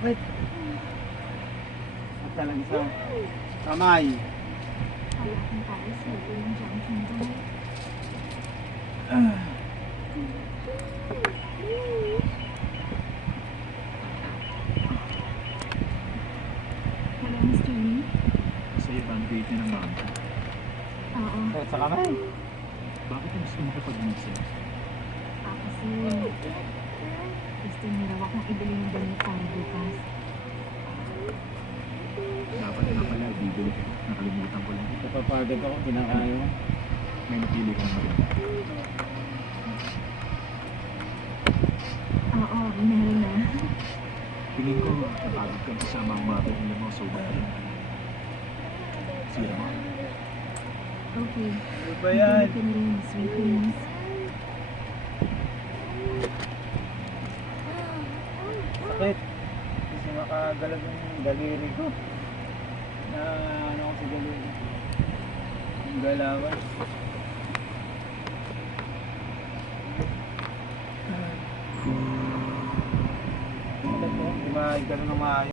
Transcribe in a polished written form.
sakit. At talaga sa kamay. 好了，很不好意思，不能讲成功。 Hello, Mr. Lee. Sa'yo ba ang date niya ng mama? Oo. Sakit sa kamay. Bakit ang gusto mo kapag-meet sila? Kasi gusto niya raw akong ibili ng damit para bukas. Dapat nga pala, bibili ko. Nakalimutan ko lang. Napapagod ako, pinakayo. May napili kang maganda. Oo, meron na. Tingin ko, napagod kang kasama ang mga pagkila mo, so dahil sira mo. Okay. Ano ba yan? Bibili ko na rin ng sweet things. Sakit. Kasi makagalag yung daliri ko. Na ano ko sa daliri. Yung galawan. Sakit mo, kumain ka na ng maayos.